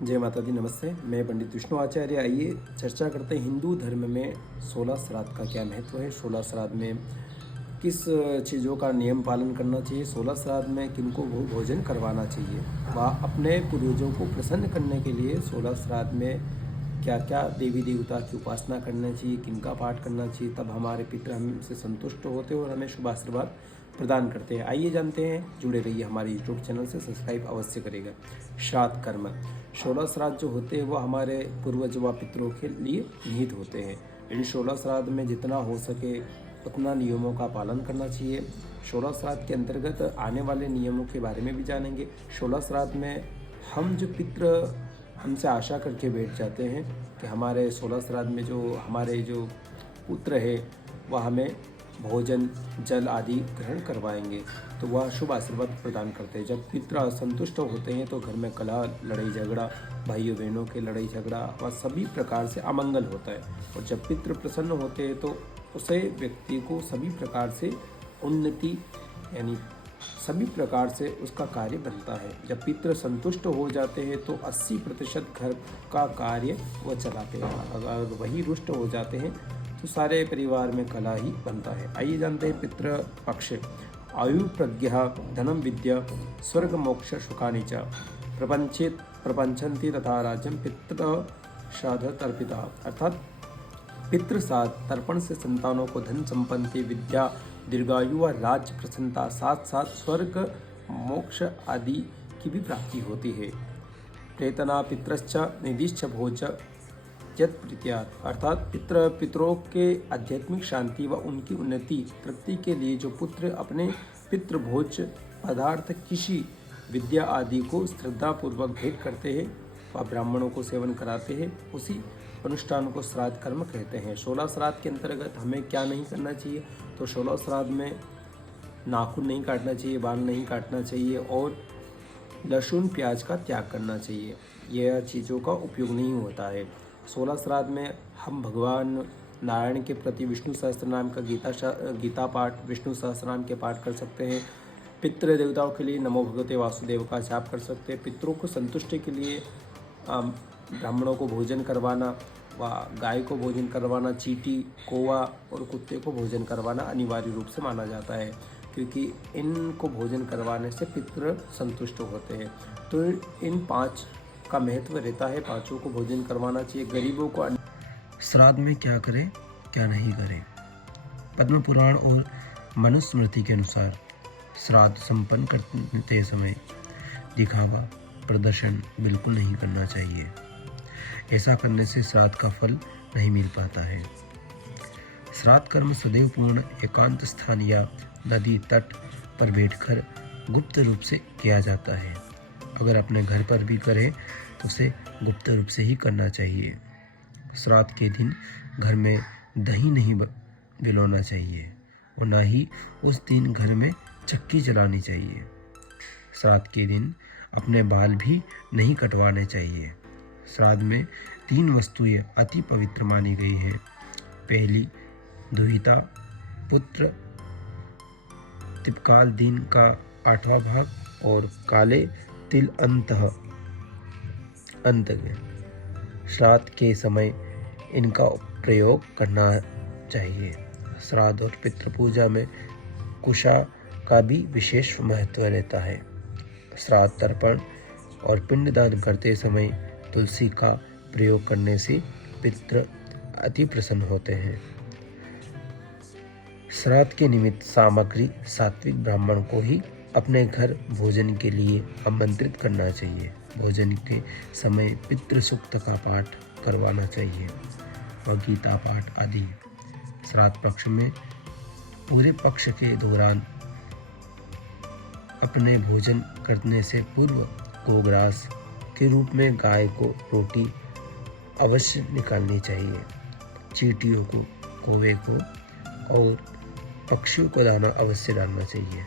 जय माता दी, नमस्ते। मैं पंडित विष्णु आचार्य। आइए चर्चा करते हैं हिंदू धर्म में 16 श्राद्ध का क्या महत्व है। 16 श्राद्ध में किस चीज़ों का नियम पालन करना चाहिए, 16 श्राद्ध में किनको भोजन करवाना चाहिए, व अपने पूर्वजों को प्रसन्न करने के लिए 16 श्राद्ध में क्या क्या देवी देवता की उपासना करना चाहिए, किनका पाठ करना चाहिए, तब हमारे पितृ हमसे संतुष्ट होते हैं और हमें शुभ आशीर्वाद प्रदान करते हैं। आइए जानते हैं, जुड़े रहिए हमारे यूट्यूब चैनल से, सब्सक्राइब अवश्य करेगा। श्राद्ध कर्म 16 श्राद्ध जो होते हैं वो हमारे पूर्वज व पितरों के लिए निहित होते हैं। इन 16 श्राद्ध में जितना हो सके उतना नियमों का पालन करना चाहिए। 16 श्राद्ध के अंतर्गत आने वाले नियमों के बारे में भी जानेंगे। 16 श्राद्ध में हम जो पितृ हमसे आशा करके बैठ जाते हैं कि हमारे 16 श्राद्ध में जो हमारे जो पुत्र है वह हमें भोजन जल आदि ग्रहण करवाएंगे, तो वह शुभ आशीर्वाद प्रदान करते हैं। जब पितृ असंतुष्ट होते हैं तो घर में कलह, लड़ाई झगड़ा, भाइयों बहनों के लड़ाई झगड़ा व सभी प्रकार से अमंगल होता है। और जब पितृ प्रसन्न होते हैं तो उसे व्यक्ति को सभी प्रकार से उन्नति यानी सभी प्रकार से उसका कार्य बनता है। जब पितृ संतुष्ट हो जाते हैं तो 80% घर का कार्य वो चलाते हैं। अगर वही रुष्ट हो जाते हैं तो सारे परिवार में कला ही बनता है। आइए जानते हैं पितृ पक्ष। आयु प्रज्ञा धनम विद्या स्वर्ग मोक्ष सुखानि च प्रपंचन्ति तथा राज्यम पितृ श्राद्ध तर्पिता। अर्थात पितृ श्राद्ध तर्पण से संतानों को धन संपत्ति, विद्या, दीर्घायु व राज्य प्रसन्नता, साथ साथ स्वर्ग मोक्ष आदि की भी प्राप्ति होती है। प्रेतना पितृश्च निधिश्च भोज यत् प्रीत्यात्। अर्थात पितरों के आध्यात्मिक शांति व उनकी उन्नति तृप्ति के लिए जो पुत्र अपने पितृभोज पदार्थ, किसी विद्या आदि को श्रद्धापूर्वक भेंट करते हैं व ब्राह्मणों को सेवन कराते हैं, उसी अनुष्ठान को श्राद्ध कर्म कहते हैं। 16 श्राद्ध के अंतर्गत हमें क्या नहीं करना चाहिए, तो 16 श्राद्ध में नाखून नहीं काटना चाहिए, बाल नहीं काटना चाहिए और लहसुन प्याज का त्याग करना चाहिए। यह चीज़ों का उपयोग नहीं होता है। 16 श्राद्ध में हम भगवान नारायण के प्रति विष्णु सहस्त्रनाम का गीता पाठ, विष्णु सहस्त्रनाम के पाठ कर सकते हैं। पितृ देवताओं के लिए नमो भगवते वासुदेव का जाप कर सकते हैं। पितरों को संतुष्टि के लिए ब्राह्मणों को भोजन करवाना व गाय को भोजन करवाना, चींटी, कौवा और कुत्ते को भोजन करवाना अनिवार्य रूप से माना जाता है, क्योंकि इनको भोजन करवाने से पितृ संतुष्ट होते हैं। तो इन 5 का महत्व रहता है, 5 को भोजन करवाना चाहिए। गरीबों को श्राद्ध में क्या करें क्या नहीं करें। पद्म पुराण और मनुस्मृति के अनुसार श्राद्ध संपन्न करते समय दिखावा प्रदर्शन बिल्कुल नहीं करना चाहिए। ऐसा करने से श्राद्ध का फल नहीं मिल पाता है। श्राद्ध कर्म सदैव पूर्ण एकांत स्थान या नदी तट पर बैठकर गुप्त रूप से किया जाता है। अगर अपने घर पर भी करें तो उसे गुप्त रूप से ही करना चाहिए। श्राद्ध के दिन घर में दही नहीं बिलोना चाहिए और ना ही उस दिन घर में चक्की जलानी चाहिए। श्राद्ध के दिन अपने बाल भी नहीं कटवाने चाहिए। श्राद्ध में 3 वस्तुएं अति पवित्र मानी गई हैं। पहली दुहिता पुत्र तिपकाल दिन का 8वां भाग और काले तिल अंत में। श्राद्ध के समय इनका प्रयोग करना चाहिए। श्राद्ध और पितृ पूजा में कुशा का भी विशेष महत्व रहता है। श्राद्ध तर्पण और पिंडदान करते समय तुलसी का प्रयोग करने से पितृ अति प्रसन्न होते हैं। श्राद्ध के निमित्त सामग्री सात्विक ब्राह्मण को ही अपने घर भोजन के लिए आमंत्रित करना चाहिए। भोजन के समय पितृ सूक्त का पाठ करवाना चाहिए और गीता पाठ आदि। श्राद्ध पक्ष में पूरे पक्ष के दौरान अपने भोजन करने से पूर्व गोग्रास के रूप में गाय को रोटी अवश्य निकालनी चाहिए। चींटियों को, कौवे को और पक्षियों को दाना अवश्य डालना चाहिए।